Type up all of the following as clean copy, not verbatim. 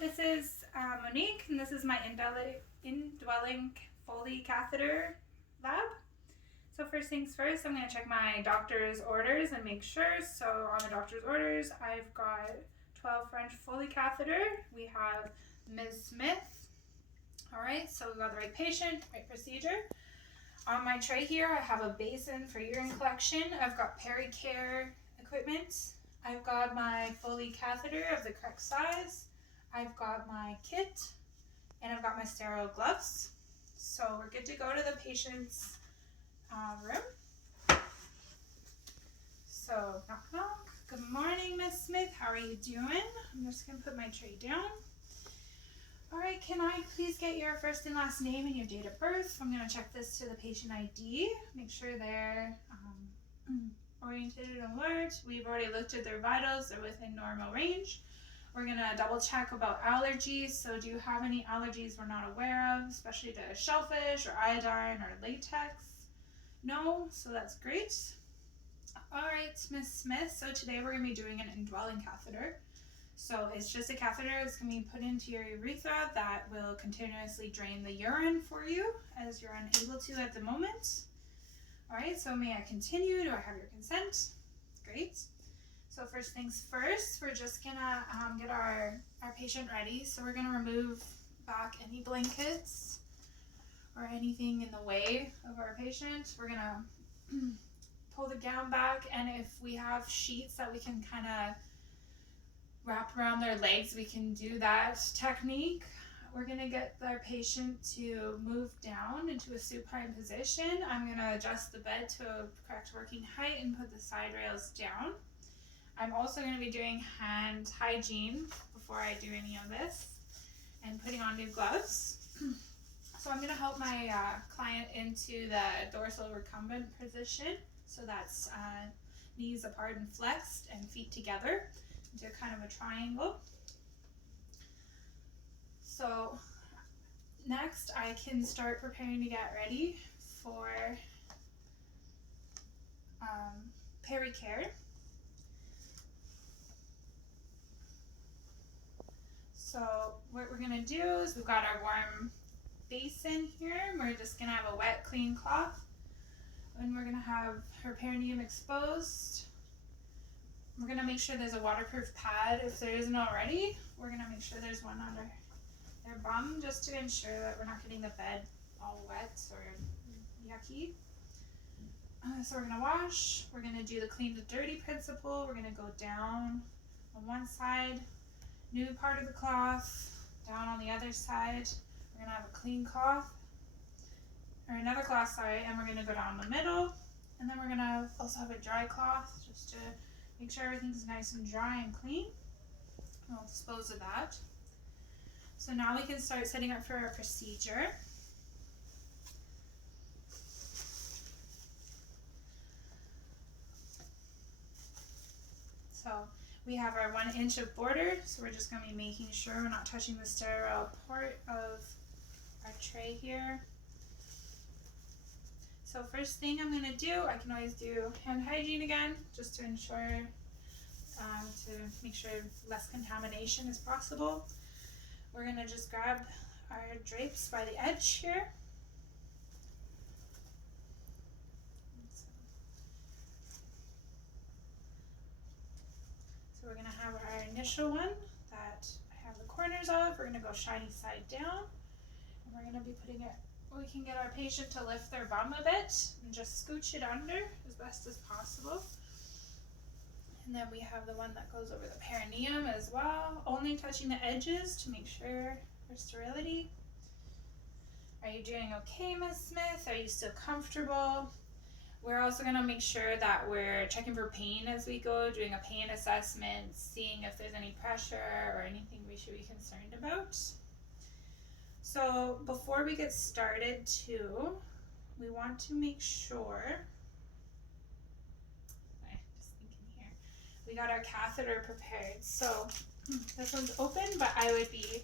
This is Monique, and this is my indwelling Foley catheter lab. So first things first, I'm going to check my doctor's orders and make sure. So on the doctor's orders, I've got 12 French Foley catheter. We have Ms. Smith. All right, so we've got the right patient, right procedure. On my tray here, I have a basin for urine collection. I've got peri-care equipment. I've got my Foley catheter of the correct size. I've got my kit, and I've got my sterile gloves. So we're good to go to the patient's room. So knock knock. Good morning, Miss Smith. How are you doing? I'm just gonna put my tray down. All right, can I please get your first and last name and your date of birth? I'm gonna check this to the patient ID, make sure they're oriented and alert. We've already looked at their vitals, they're within normal range. We're gonna double check about allergies. So do you have any allergies we're not aware of, especially to shellfish or iodine or latex? No, so that's great. All right, Miss Smith, so today we're gonna be doing an indwelling catheter. So it's just a catheter that's gonna be put into your urethra that will continuously drain the urine for you as you're unable to at the moment. All right, so may I continue? Do I have your consent? Great. So first things first, we're just gonna get our patient ready. So we're gonna remove back any blankets or anything in the way of our patient. We're gonna pull the gown back, and if we have sheets that we can kind of wrap around their legs, we can do that technique. We're gonna get our patient to move down into a supine position. I'm gonna adjust the bed to a correct working height and put the side rails down. I'm also going to be doing hand hygiene before I do any of this and putting on new gloves. So I'm going to help my client into the dorsal recumbent position. So that's knees apart and flexed and feet together into kind of a triangle. So next I can start preparing to get ready for peri-care. So what we're gonna do is we've got our warm basin here. We're just gonna have a wet, clean cloth, and we're gonna have her perineum exposed. We're gonna make sure there's a waterproof pad if there isn't already. We're gonna make sure there's one under their bum just to ensure that we're not getting the bed all wet or yucky. So we're gonna wash. We're gonna do the clean to dirty principle. We're gonna go down on one side, new part of the cloth, down on the other side. We're gonna have a clean cloth, or another cloth, sorry, and we're gonna go down the middle, and then we're gonna also have a dry cloth just to make sure everything's nice and dry and clean. We'll dispose of that. So now we can start setting up for our procedure. So we have our 1 inch of border, so we're just going to be making sure we're not touching the sterile part of our tray here. So first thing I'm going to do, I can always do hand hygiene again, just to ensure, to make sure less contamination as possible. We're going to just grab our drapes by the edge here. So we're going to have our initial one that I have the corners of. We're going to go shiny side down, and we're going to be putting it, we can get our patient to lift their bum a bit and just scooch it under as best as possible. And then we have the one that goes over the perineum as well, only touching the edges to make sure for sterility. Are you doing okay, Ms. Smith? Are you still comfortable? We're also going to make sure that we're checking for pain as we go, doing a pain assessment, seeing if there's any pressure or anything we should be concerned about. So before we get started too, we want to make sure, just thinking here, we got our catheter prepared. So this one's open, but I would be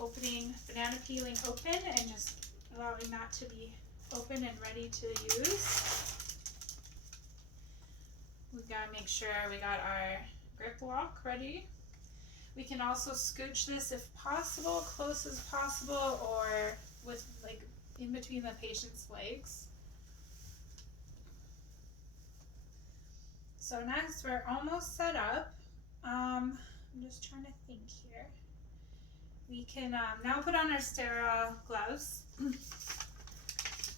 opening, banana peeling open and just allowing that to be open and ready to use. We gotta make sure we got our grip lock ready. We can also scooch this if possible, close as possible, or with like in between the patient's legs. So next, we're almost set up. I'm just trying to think here. We can now put on our sterile gloves.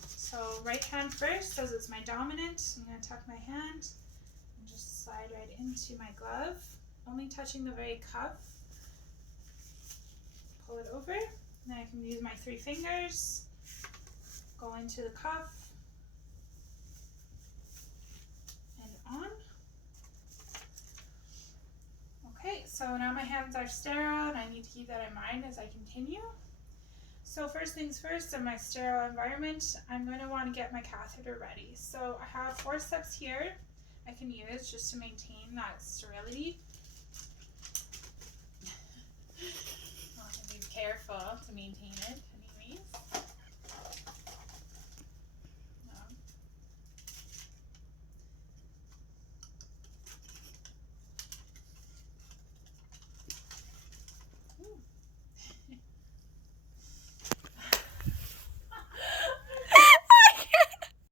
So right hand first, as it's my dominant, I'm going to tuck my hand and just slide right into my glove, only touching the very cuff. Pull it over, and then I can use my 3 fingers, go into the cuff, and on. Okay, so now my hands are sterile, and I need to keep that in mind as I continue. So first things first, in my sterile environment, I'm going to want to get my catheter ready. So I have 4 steps here I can use just to maintain that sterility. I'll have to be careful to maintain